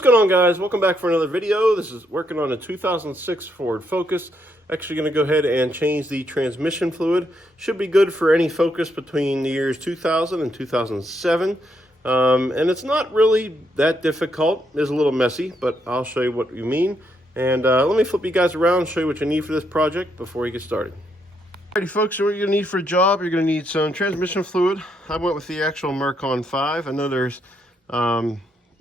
What's going on, guys? Welcome back for another video. This is working on a 2006 Ford Focus. Actually going to go ahead and change the transmission fluid. Should be good for any Focus between the years 2000 and 2007. And it's not really that difficult. It's a little messy, but I'll show you what we mean. And let me flip you guys around and show you what you need for this project before you get started. Alrighty folks, so what you're going to need for a job, you're going to need some transmission fluid. I went with the actual Mercon 5. I know there's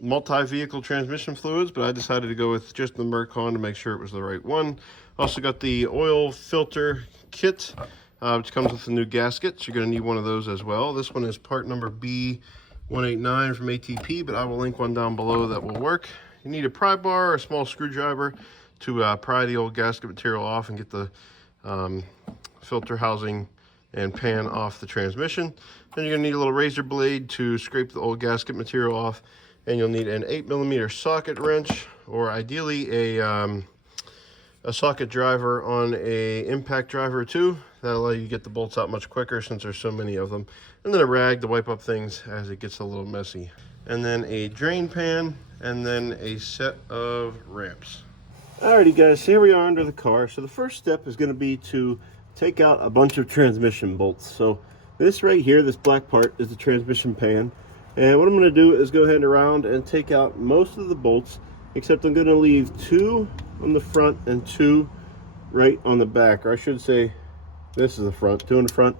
multi-vehicle transmission fluids, but I decided to go with just the Mercon to make sure it was the right one. Also got the oil filter kit, which comes with a new gasket, so you're going to need one of those as well. This one is part number B189 from ATP, but I will link one down below that will work. You need a pry bar or a small screwdriver to pry the old gasket material off and get the filter housing and pan off the transmission. Then you're going to need a little razor blade to scrape the old gasket material off, and you'll need an 8mm socket wrench, or ideally a socket driver on a impact driver too. That'll allow you to get the bolts out much quicker since there's so many of them. And then a rag to wipe up things as it gets a little messy. And then a drain pan, and then a set of ramps. Alrighty guys, so here we are under the car. So the first step is going to be to take out a bunch of transmission bolts. So this right here, this black part, is the transmission pan. And what I'm going to do is go ahead around and take out most of the bolts, except I'm going to leave 2 on the front and 2 right on the back. Or I should say, this is the front, 2 in the front,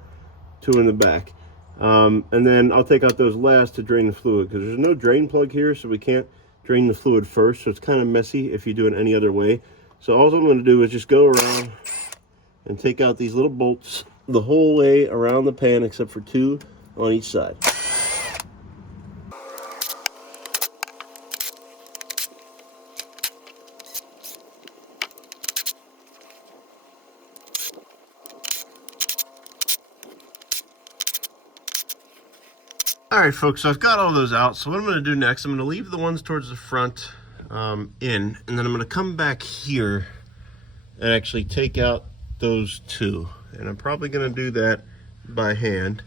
2 in the back. And then I'll take out those last to drain the fluid, because there's no drain plug here, so we can't drain the fluid first. So it's kind of messy if you do it any other way. So all I'm going to do is just go around and take out these little bolts the whole way around the pan, except for 2 on each side. Alright folks, so I've got all those out. So what I'm going to do next, I'm going to leave the ones towards the front in, and then I'm going to come back here and actually take out those 2. And I'm probably going to do that by hand.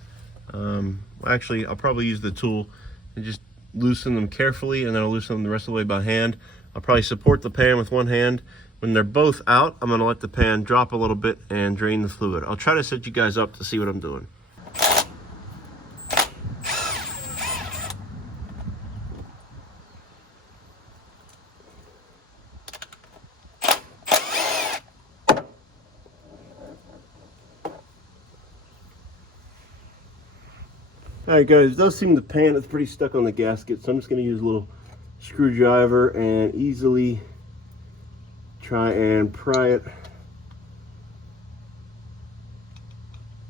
Actually, I'll probably use the tool and just loosen them carefully, and then I'll loosen them the rest of the way by hand. I'll probably support the pan with one hand. When they're both out, I'm going to let the pan drop a little bit and drain the fluid. I'll try to set you guys up to see what I'm doing. Alright guys, it does seem the pan is pretty stuck on the gasket, so I'm just going to use a little screwdriver and easily try and pry it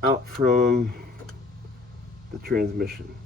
out from the transmission.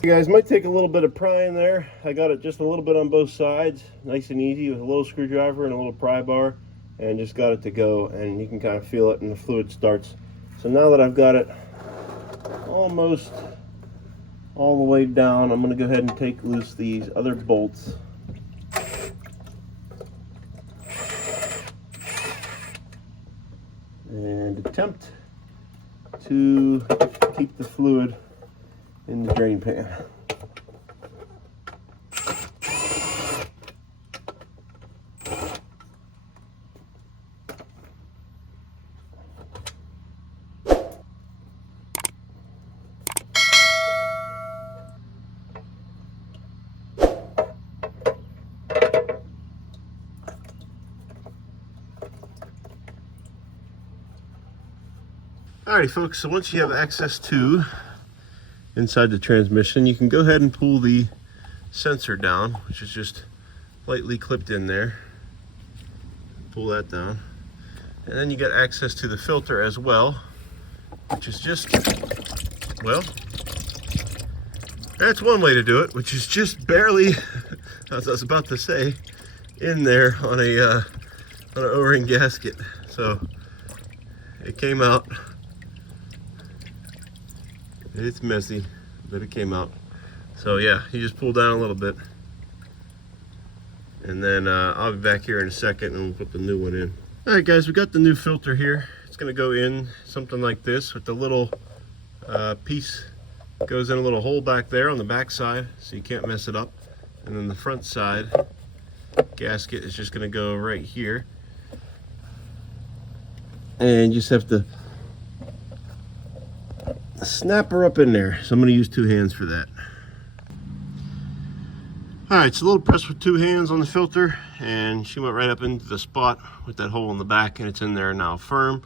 You guys, might take a little bit of prying there. I got it just a little bit on both sides, nice and easy with a little screwdriver and a little pry bar, and just got it to go, and you can kind of feel it and the fluid starts. So now that I've got it almost all the way down, I'm going to go ahead and take loose these other bolts. And attempt to keep the fluid in the drain pan. Alrighty folks, so once you have access to inside the transmission, you can go ahead and pull the sensor down, which is just lightly clipped in there. Pull that down. And then you get access to the filter as well, which is just, well, that's one way to do it, which is just barely as I was about to say, in there on an O-ring gasket. So it came out. It's messy, but it came out. So yeah, he just pulled down a little bit. And then I'll be back here in a second and we'll put the new one in. All right guys, we got the new filter here. It's gonna go in something like this with the little piece. Goes in a little hole back there on the back side, so you can't mess it up. And then the front side gasket is just gonna go right here. And you just have to snap her up in there. So I'm gonna use 2 hands for that. All right, so a little press with 2 hands on the filter, and she went right up into the spot with that hole in the back, and it's in there now firm.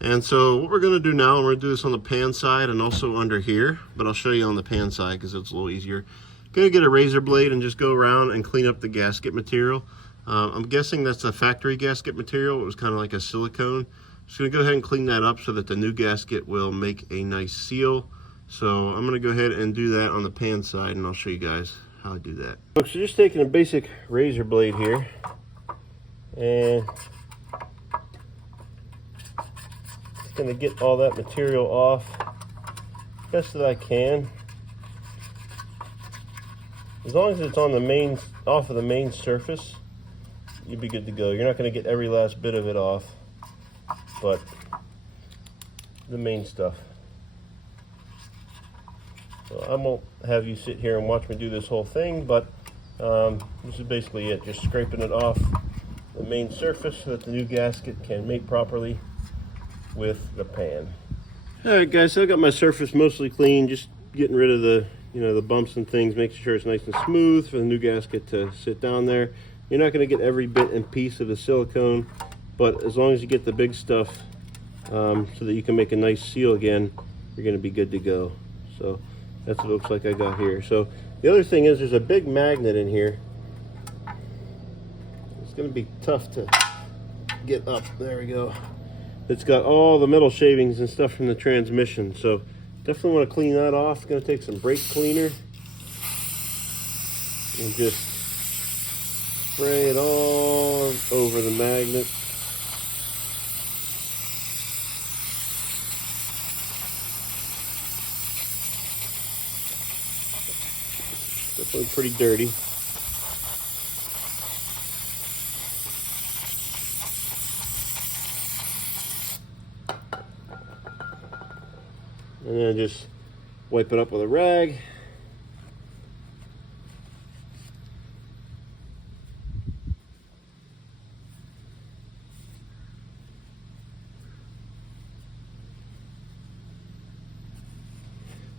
And so what we're gonna do now, we're gonna do this on the pan side and also under here, but I'll show you on the pan side because it's a little easier. Gonna get a razor blade and just go around and clean up the gasket material. I'm guessing that's a factory gasket material. It was kind of like a silicone. Just gonna go ahead and clean that up so that the new gasket will make a nice seal. So I'm gonna go ahead and do that on the pan side, and I'll show you guys how I do that. So just taking a basic razor blade here, and just gonna get all that material off best that I can. As long as it's on the main, off of the main surface, you'll be good to go. You're not gonna get every last bit of it off, but the main stuff. So I won't have you sit here and watch me do this whole thing, but this is basically it. Just scraping it off the main surface so that the new gasket can mate properly with the pan. All right guys, so I got my surface mostly clean, just getting rid of the, the bumps and things, making sure it's nice and smooth for the new gasket to sit down there. You're not going to get every bit and piece of the silicone, but as long as you get the big stuff so that you can make a nice seal again, you're going to be good to go. So that's what it looks like I got here. So the other thing is there's a big magnet in here. It's going to be tough to get up. There we go. It's got all the metal shavings and stuff from the transmission. So definitely want to clean that off. It's going to take some brake cleaner and just spray it all over the magnet. Definitely pretty dirty. And then just wipe it up with a rag.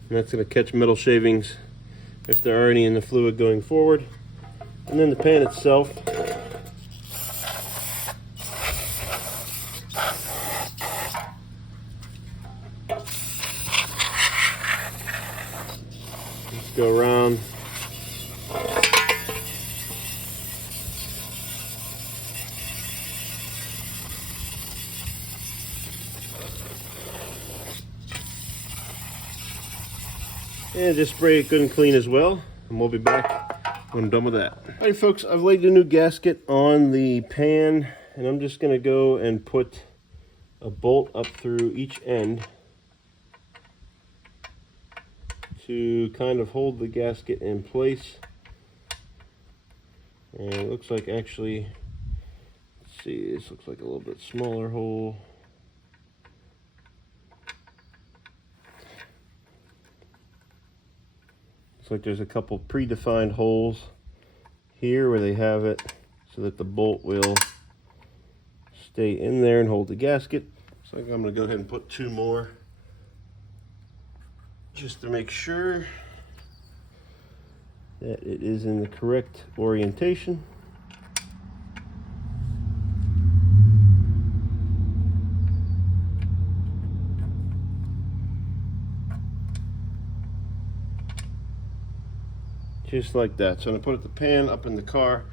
And that's going to catch metal shavings if there are any in the fluid going forward. And then the pan itself, just go around. And just spray it good and clean as well, and we'll be back when I'm done with that. All right folks, I've laid the new gasket on the pan, and I'm just gonna go and put a bolt up through each end to kind of hold the gasket in place. And it looks like, actually, let's see, this looks like a little bit smaller hole. Looks like there's a couple predefined holes here where they have it so that the bolt will stay in there and hold the gasket. So I'm going to go ahead and put 2 more just to make sure that it is in the correct orientation. Just like that. So I'm going to put the pan up in the car.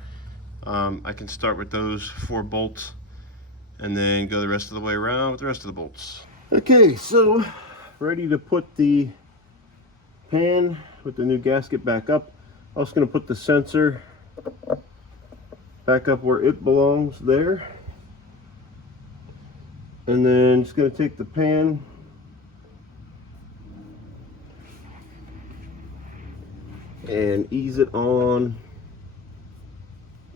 I can start with those 4 bolts and then go the rest of the way around with the rest of the bolts. Okay, so ready to put the pan with the new gasket back up. I'm also going to put the sensor back up where it belongs there. And then just going to take the pan and ease it on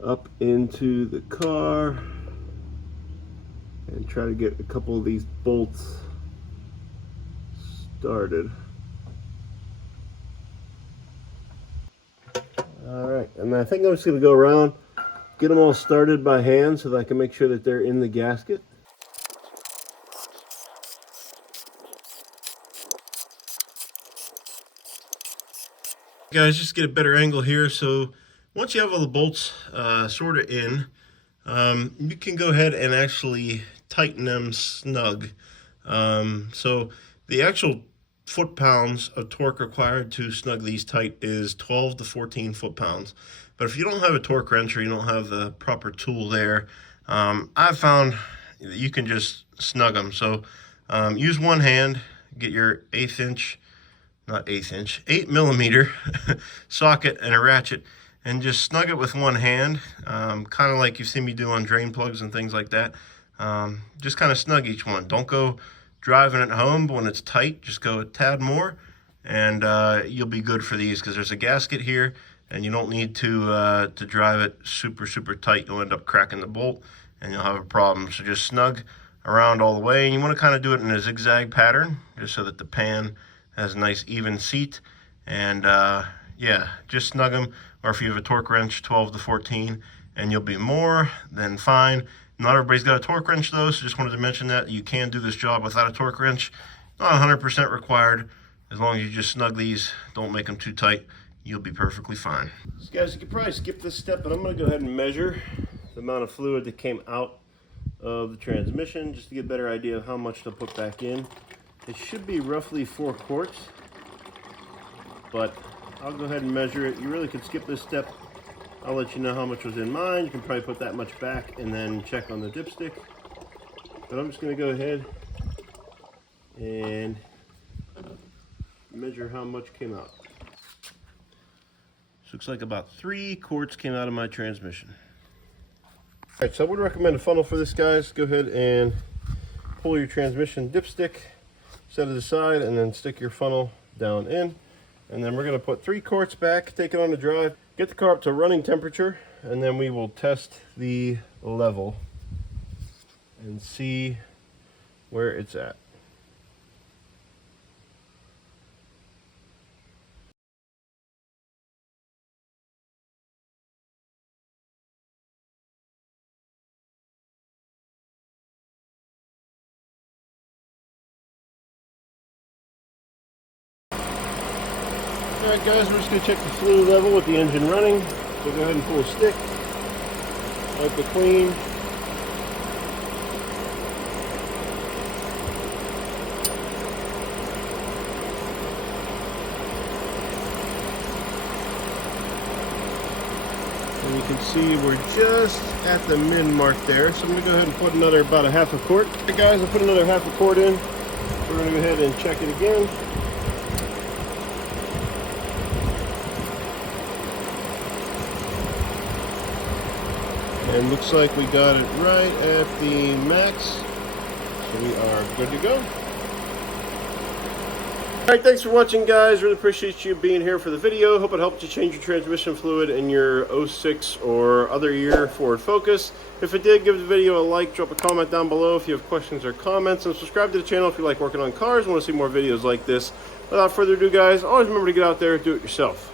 up into the car and try to get a couple of these bolts started. Alright, and I think I'm just going to go around, get them all started by hand so that I can make sure that they're in the gasket. Guys, just get a better angle here. So once you have all the bolts sort of in, you can go ahead and actually tighten them snug. So the actual foot-pounds of torque required to snug these tight is 12 to 14 foot-pounds. But if you don't have a torque wrench or you don't have the proper tool there, I've found that you can just snug them. So use one hand, get your 8 millimeter socket and a ratchet, and just snug it with one hand, kind of like you've seen me do on drain plugs and things like that. Just kind of snug each one. Don't go driving it home, but when it's tight, just go a tad more, and you'll be good for these, because there's a gasket here, and you don't need to drive it super tight. You'll end up cracking the bolt, and you'll have a problem. So just snug around all the way, and you want to kind of do it in a zigzag pattern, just so that the pan has a nice even seat. And yeah, just snug them, or if you have a torque wrench, 12 to 14, and you'll be more than fine. Not everybody's got a torque wrench though, so just wanted to mention that you can do this job without a torque wrench. Not 100% required. As long as you just snug these, don't make them too tight, you'll be perfectly fine. So guys, you could probably skip this step, but I'm going to go ahead and measure the amount of fluid that came out of the transmission, just to get a better idea of how much to put back in. It should be roughly 4 quarts, but I'll go ahead and measure it. You really could skip this step. I'll let you know how much was in mine. You can probably put that much back and then check on the dipstick. But I'm just going to go ahead and measure how much came out. This looks like about 3 quarts came out of my transmission. Alright, so I would recommend a funnel for this, guys. Go ahead and pull your transmission dipstick, set it aside, and then stick your funnel down in. And then we're going to put 3 quarts back, take it on the drive, get the car up to running temperature, and then we will test the level and see where it's at. Alright guys, we're just going to check the fluid level with the engine running. So go ahead and pull a stick, wipe it clean. And you can see we're just at the min mark there. So I'm going to go ahead and put another about a half a quart. Alright guys, I'll put another half a quart in. We're going to go ahead and check it again. And looks like we got it right at the max, so we are good to go. Alright, thanks for watching guys, really appreciate you being here for the video. Hope it helped you change your transmission fluid in your 06 or other year Ford Focus. If it did, give the video a like, drop a comment down below if you have questions or comments, and subscribe to the channel if you like working on cars and want to see more videos like this. Without further ado guys, always remember to get out there and do it yourself.